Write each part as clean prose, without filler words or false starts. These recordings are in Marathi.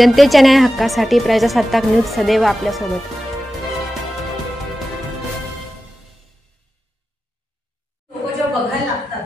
जनतेच्या न्याय हक्कासाठी प्रजासत्ताक न्यूज सदैव आपल्यासोबत. लोक जेव्हा बघायला लागतात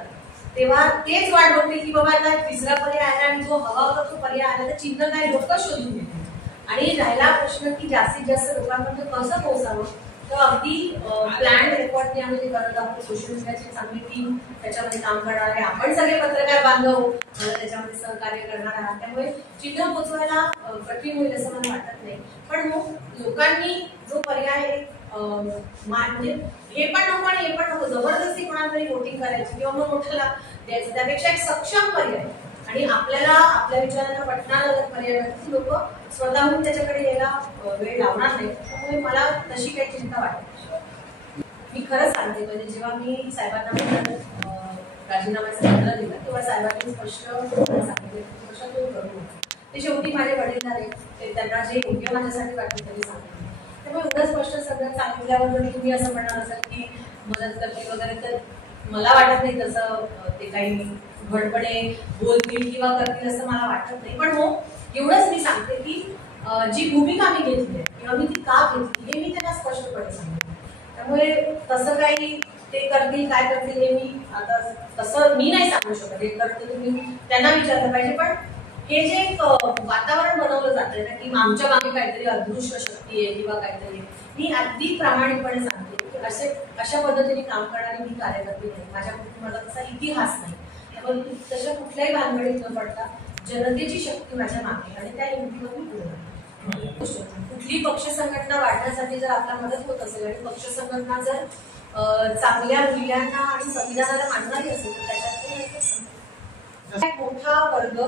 तेव्हा तेच वाट बघते की बाबा आता तिसरा पर्याय आला आणि जो हवा होता तो पर्याय आला तर चिन्ह काय लोक शोधून घेते. आणि राहिला प्रश्न की जास्तीत जास्त लोकांपर्यंत कसं पोहोचावं, तर अगदी प्लॅन रेकॉर्डने आम्ही जे करत आहोत. सोशल मीडियाची चांगली टीम त्याच्यामध्ये काम करणार आहे. आपण सगळे पत्रकार बांधव मला त्याच्यामध्ये सहकार्य करणार आहात. त्यामुळे चिन्ह पोहोचवायला कठीण होईल असं मला वाटत नाही. पण मग लोकांनी जो पर्याय म्हणजे हे पण नको आणि हे पण नको जबरदस्ती कोणाला तरी वोटिंग करायची किंवा मग मोठ्याला द्यायचं, त्यापेक्षा एक सक्षम पर्याय आणि आपल्याला आपल्या विचारांना पटणारा जर पर्याय लोक स्वतःहून त्याच्याकडे यायला वेळ लावणार नाही. त्यामुळे मला तशी काही चिंता वाटत नाही. मी खरंच सांगते, म्हणजे जेव्हा मी साहेबांना राजीनाम्याचा पत्र दिला तेव्हा साहेबांनी स्पष्ट सांगितले कशा तो करू. ते शेवटी माझे वडील झाले, त्यांना जे योग्य माझ्यासाठी वाटलं तरी सांगितलं. त्यामुळे एवढं स्पष्ट सगळं सांगितल्यावर जर तुम्ही असं म्हणणार असाल की मदत करते वगैरे, तर मला वाटत नाही तसं ते काही घडपणे बोलतील किंवा करतील असं मला वाटत नाही. पण हो एवढंच मी सांगते की जी भूमिका मी घेतली आहे किंवा मी ती का घेतली हे मी त्यांना स्पष्टपणे सांगितलं. त्यामुळे तसं काही ते करतील काय करतील हे मी आता तसं मी नाही सांगू शकत. हे करते तुम्ही त्यांना विचारलं पाहिजे. पण हे जे एक वातावरण बनवलं जातंय ना की आमच्या मागे काहीतरी अदृश्य शक्ती आहे किंवा काहीतरी, मी अगदी प्रामाणिकपणे सांगते की अशा पद्धतीने काम करणारी मी कार्यकर्ती नाही. माझ्या कुटुंबाला तसा इतिहास नाही. त्यामुळे तशा कुठल्याही भानगडीत न पडता जनतेची शक्ती माझ्या मागे आणि त्या युतीवर मी पूर्ण. कुठली पक्ष संघटना वाढण्यासाठी जर आपला मदत होत असेल आणि पक्ष संघटना जर चांगल्या मूल्यांना आणि संविधानाला मानणारी असेल तर त्याच्यात एक मोठा वर्ग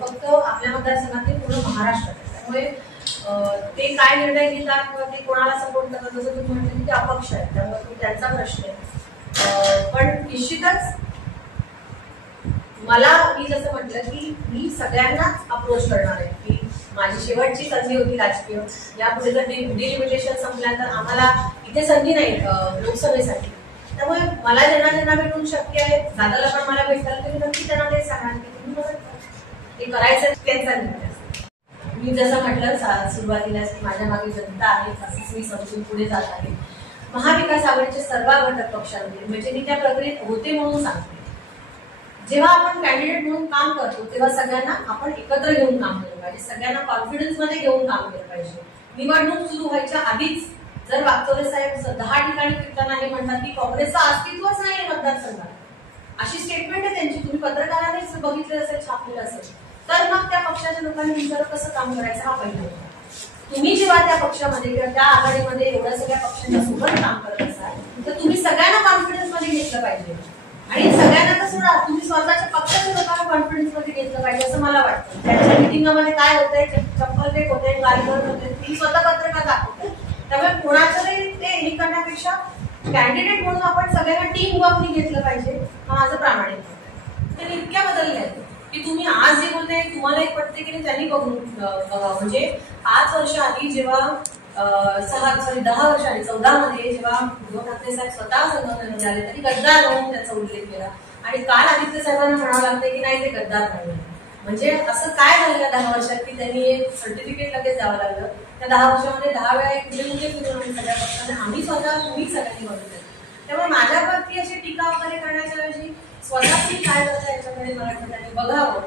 फक्त आपल्या मतदारसंघातील पूर्ण महाराष्ट्रात आहे. त्यामुळे ते काय निर्णय घेतात किंवा ते कोणाला सपोर्ट करतात जसं तुम्ही म्हटलं की ते अपक्ष आहेत. त्यामुळे तो त्यांचा प्रश्न आहे. पण निश्चितच मला मी जसं म्हटलं की मी सगळ्यांनाच अप्रोच करणार आहे की माझी शेवटची संधी होती राजकीय. यापुढे जर डिलिमिटेशन संपल्यानंतर आम्हाला इथे संधी नाही लोकसभेसाठी. त्यामुळे मला ज्यांना भेटून शक्य आहे, दादाला पण मला भेटतात तर मी नक्की त्यांना ते सांगणार की तुम्ही मदत ते करायचं त्यांचा निर्णय. मी जसं म्हटलं सुरुवातीला की माझ्या मागे जनता आहे असंच मी समजून पुढे जात आहे. महाविकास आघाडीचे सर्व घटक पक्षांमध्ये म्हणजे मी त्या प्रक्रियेत होते म्हणून सांगते. जेव्हा आपण कॅन्डिडेट म्हणून काम करतो तेव्हा सगळ्यांना आपण एकत्र घेऊन काम केलं पाहिजे. सगळ्यांना कॉन्फिडन्स मध्ये घेऊन काम केलं पाहिजे. निवडणूक सुरू व्हायच्या आधीच जर वागचौरे साहेब 10 ठिकाणी फिरताना हे म्हणतात की काँग्रेसचं अस्तित्वच नाही मतदारसंघात, अशी स्टेटमेंट आहे त्यांची, तुम्ही पत्रकारांनीच बघितलं असेल, छापलेलं असेल, तर मग त्या पक्षाच्या लोकांनी तुमच्यावर कसं काम करायचं हा पहिला होता. तुम्ही जेव्हा त्या पक्षामध्ये किंवा त्या आघाडीमध्ये एवढ्या सगळ्या पक्षांच्या सोबत काम करत असाल तर तुम्ही सगळ्यांना कॉन्फिडन्स मध्ये घेतलं पाहिजे. आणि सगळ्यांना तर सोडा, तुम्ही स्वतःच्या पक्षाच्या लोकांना कॉन्फिडन्स मध्ये घेतलं पाहिजे असं मला वाटतं. त्यांच्या मिटिंगमध्ये काय होतंय, चप्पल फेक होते, गाडीवर होते, तुम्ही स्वतः पत्रकार दाखवते. त्यामुळे कोणाचं ते हे करण्यापेक्षा कॅन्डिडेट म्हणून आपण सगळ्यांना टीम वर्कनी घेतलं पाहिजे हा माझं प्रामाणिक मत आहे. इतक्या बदलल्या आहेत की तुम्ही आज जे बोलताय तुम्हाला एक पटते की त्यांनी बघून बघा. म्हणजे 5 वर्ष आधी जेव्हा 10 वर्ष आधी 14 मध्ये जेव्हा उद्धव ठाकरे साहेब स्वतः संघटनेमध्ये आले तरी गद्दार म्हणून त्याचा उल्लेख केला आणि काल आदित्य साहेबांना म्हणावं लागतंय की नाही ते गद्दार नाही. म्हणजे असं काय झालं त्या 10 वर्षात की त्यांनी सर्टिफिकेट लगेच द्यावं लागलं. त्या 10 वर्षामध्ये 10 वेळा कुठे फिरून सगळ्या पक्षाने आम्ही स्वतः तुम्ही सगळ्यांनी बघितलं. त्यामुळे माझ्यावरती अशी टीका वगैरे करण्याच्या ऐवजी स्वतः तुम्ही काय करता याच्याकडे मला वाटतं त्यांनी बघावं.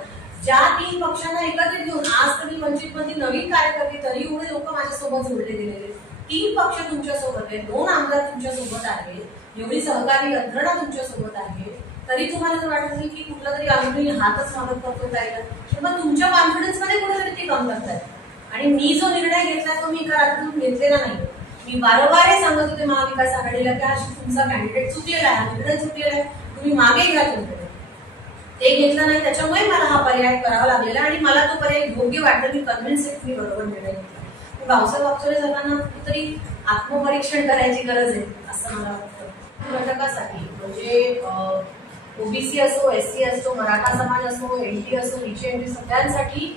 ज्या 3 पक्षांना एकत्रित घेऊन आज तरी वंचित मध्ये नवीन कार्यकर्ते तरी एवढे लोक माझ्यासोबत जोडले गेलेले, 3 पक्ष तुमच्या सोबत आहेत, 2 आमदार तुमच्या सोबत आहेत, एवढी सहकारी यंत्रणा तुमच्या सोबत आहे, तरी तुम्हाला जर वाटत नाही की कुठला तरी आम्ही हातच मदत करतो जायला तर मग तुमच्या कॉन्फिडन्स मध्ये कुठेतरी ते कम करतायत. आणि मी जो निर्णय घेतला तो मी एका रात्रीतून घेतलेला नाही. मी वारंवार सांगत होते महाविकास आघाडीला की हा तुमचा कॅन्डिडेट चुकलेला आहे, हा निर्णय चुकलेला आहे, तुम्ही मागे घ्या तुमच्याकडे. ते घेतलं नाही, त्याच्यामुळे मला हा पर्याय करावा लागलेला आणि मला तो पर्याय योग्य वाटला. मी कन्व्हिन्स आहे मी बरोबर निर्णय घेतला. भाऊसाहेब वागचौरे साहेबांना कुठेतरी आत्मपरीक्षण करायची गरज आहे असं मला वाटतं. घटकासाठी म्हणजे ओबीसी असो, एससी असो, मराठा समाज असो, एनटी असो, एनटी सगळ्यांसाठी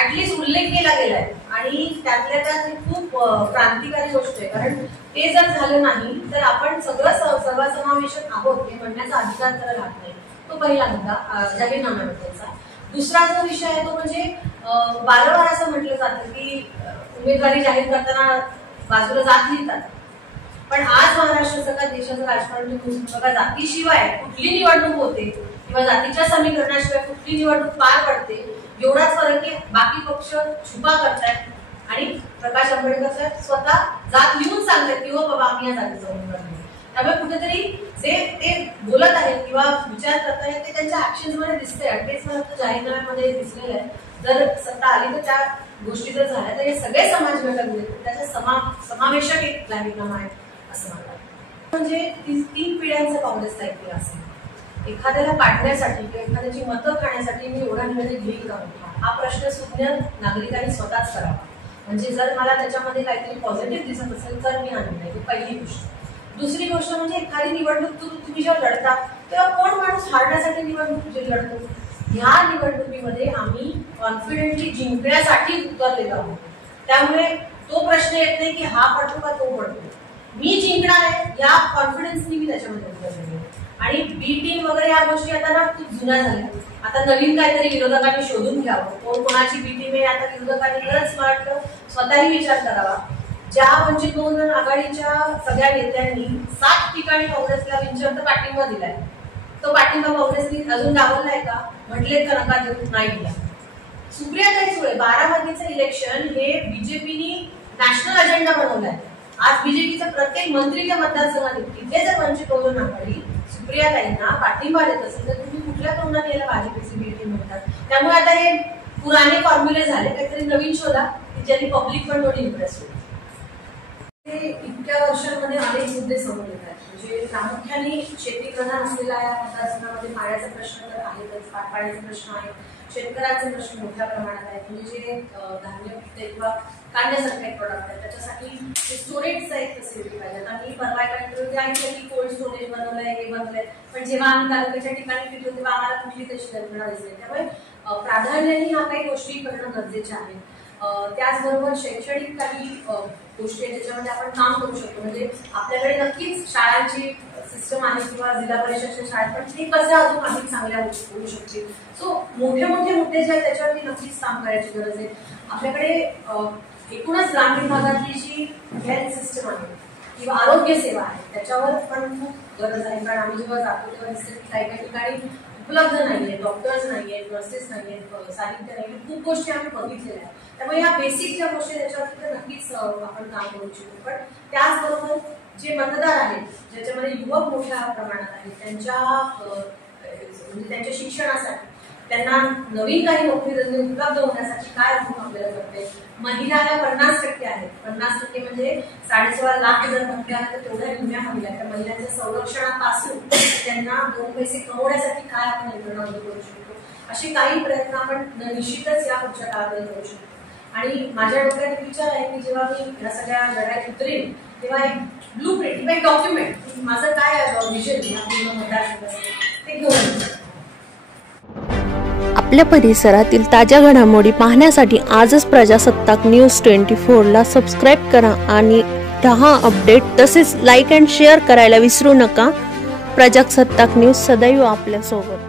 ऍटलिस्ट उल्लेख केला गेलाय आणि त्यातल्या त्यात खूप क्रांतिकारी गोष्ट आहे. कारण ते जर झालं नाही तर आपण सगळं सर्वसमावेशक आहोत हे म्हणण्याचा अधिकार त्याला राहत नाही. तो पहिला मुद्दा जाहीरनाम्याबद्दलचा. दुसरा जो विषय आहे तो म्हणजे वारंवार असं म्हटलं जातं की उमेदवारी जाहीर करताना बाजूला जात लिहितात, पण आज महाराष्ट्राचं का देशाचं राजकारण बघा, जातीशिवाय कुठली निवडणूक होते किंवा जातीच्या समीकरणाशिवाय कुठली निवडणूक पार पडते एवढाच फरक आहे. बाकी पक्ष छुपा करतायत आणि प्रकाश आंबेडकर स्वतः जात लिहून सांगतात की हो बाबा आम्ही या जातीचा उमेदवार नाही. त्यामुळे कुठेतरी जे ते बोलत आहेत किंवा विचार करतायत ते त्यांच्या ऍक्शन्स मध्ये दिसतंय आणि तेच मला जाहीरनाम्यामध्ये दिसलेलं आहे. जर सत्ता आली तर त्या गोष्टी जर झाल्या तर हे सगळे समाज घटक त्याच्या समावेशक एक जाहीरनामा आहे असं मला वाटतं. म्हणजे 3 पिढ्यांचा काँग्रेसचा इतिहास आहे. एखाद्याला पाडण्यासाठी किंवा एखाद्याची मतं खाण्यासाठी मी एवढा निर्णय घेईल का हा प्रश्न सुज्ञ नागरिकांनी स्वतःच करावा. म्हणजे जर मला त्याच्यामध्ये काहीतरी पॉझिटिव्ह दिसत असेल तर मी हा निर्णय घेईन, पहिली गोष्ट. दुसरी गोष्ट म्हणजे एखादी निवडणूक तुम्ही जेव्हा लढता तेव्हा कोण माणूस हारण्यासाठी निवडणूक लढतो. ह्या निवडणुकीमध्ये आम्ही कॉन्फिडेंटली जिंकण्यासाठी उतरलेलो आहोत. त्यामुळे तो प्रश्न येत नाही की हा पडतो का तो पडतो. मी जिंकणार आहे या कॉन्फिडन्सनी मी त्याच्यामध्ये उतरलेलो आहे. आणि बी टीम वगैरे या गोष्टी आता ना खूप जुन्या झाल्या. आता नवीन काहीतरी विरोधकांनी शोधून घ्यावं, कोण कोणाची बी टीम आहे. आता विरोधकांनी खरंच मला वाटतं स्वतःही विचार करावा. ज्या वंचित बहुजन आघाडीच्या सगळ्या नेत्यांनी 7 ठिकाणी काँग्रेसला बिनशर्त पाठिंबा दिलाय, तो पाठिंबा काँग्रेसने अजून दाखवलाय का? म्हटले तर नका देऊ, नाही दिला. सुप्रियाताई सुळे बारामतीचं इलेक्शन हे बीजेपीनी नॅशनल अजेंडा बनवलाय. आज बीजेपीचा प्रत्येक मंत्री त्या मतदारसंघात तिथे जर वंचित बहुजन आघाडी सुप्रियाताईंना पाठिंबा देत असेल तर तुम्ही कुठल्या तोंडाने याला भाजपची बी टीम म्हणतात. त्यामुळे आता हे पुराणे फॉर्म्युले झाले, काहीतरी नवीन शोधा ज्यांनी पब्लिक पण थोडी इम्प्रेस होईल. इतक्या वर्षांमध्ये अनेक मुद्दे समोर येत आहेत. म्हणजे प्रामुख्याने शेती प्रधान असलेल्या या मतदारसंघामध्ये पाण्याचा प्रश्न तर आहेतच, पाण्याचा प्रश्न आहे, शेतकऱ्यांचे प्रश्न मोठ्या प्रमाणात आहेत. म्हणजे जे धान्य पिकते किंवा काढण्यासारखे प्रोडक्ट आहेत त्याच्यासाठी स्टोरेजचा एक फॅसिलिटी पाहिजे. आम्ही परवा ऐकलं की कोल्ड स्टोरेज बनवलंय, हे बनवलंय, पण जेव्हा आम्ही तालुक्याच्या ठिकाणी फिरतो तेव्हा आम्हाला कुठली तशी कल्पना दिसते. त्यामुळे प्राधान्याने ह्या काही गोष्टी करणं गरजेच्या आहेत. त्याचबरोबर शैक्षणिक काही गोष्टी आहेत ज्याच्यामध्ये आपण काम करू शकतो. म्हणजे आपल्याकडे नक्कीच शाळांची सिस्टम आहे किंवा जिल्हा परिषदच्या शाळेत, पण ते कसं अजून अधिक चांगल्या होऊ शकतील. सो मोठे मोठे मुद्दे जे आहेत त्याच्यावरती नक्कीच काम करायची गरज आहे. आपल्याकडे एकूणच ग्रामीण भागातली जी हेल्थ सिस्टम आहे किंवा आरोग्य सेवा आहे त्याच्यावर पण खूप गरज आहे. कारण आम्ही जेव्हा जातो तेव्हा दिसतं की काही काही ठिकाणी उपलब्ध नाहीये, डॉक्टर्स नाहीयेत, नर्सेस नाहीयेत, साहित्य नाहीये, खूप गोष्टी आम्ही बघितलेल्या आहेत. त्यामुळे या बेसिक ज्या गोष्टी त्याच्यावरती तर नक्कीच आपण काम करू शकतो. पण त्याचबरोबर जे मतदार आहेत ज्याच्यामध्ये युवक मोठ्या प्रमाणात आहेत त्यांच्या शिक्षणासाठी त्यांना नवीन काही नोकरी संधी उपलब्ध होण्यासाठी काय अजून आपल्याला करते. महिलाला 50% आहेत, 50% म्हणजे 16.5 लाख जर म्हटलं तर तेवढ्या निम्म्या महिला. त्या महिलांच्या संरक्षणापासून त्यांना 2 पैसे कमवण्यासाठी काय आपण यंत्रणा करू शकतो, असे काही प्रयत्न आपण निश्चितच या पुढच्या काळामध्ये करू शकतो. आणि माझ्या डोक्यात एक विचार आहे की जेव्हा मी या सगळ्या लढाईत उतरेन तेव्हा एक ब्लू प्रिंट किंवा एक डॉक्युमेंट माझं काय विजन या पूर्ण मतदारसंघाचं ते घेऊन. आपल्या परिसरातील ताज्या घडामोडी पाहण्यासाठी आजच प्रजासत्ताक न्यूज 24ला सबस्क्राईब करा आणि रहा अपडेट. तसेच लाईक अँड शेअर करायला विसरू नका. प्रजासत्ताक न्यूज सदैव आपल्यासोबत.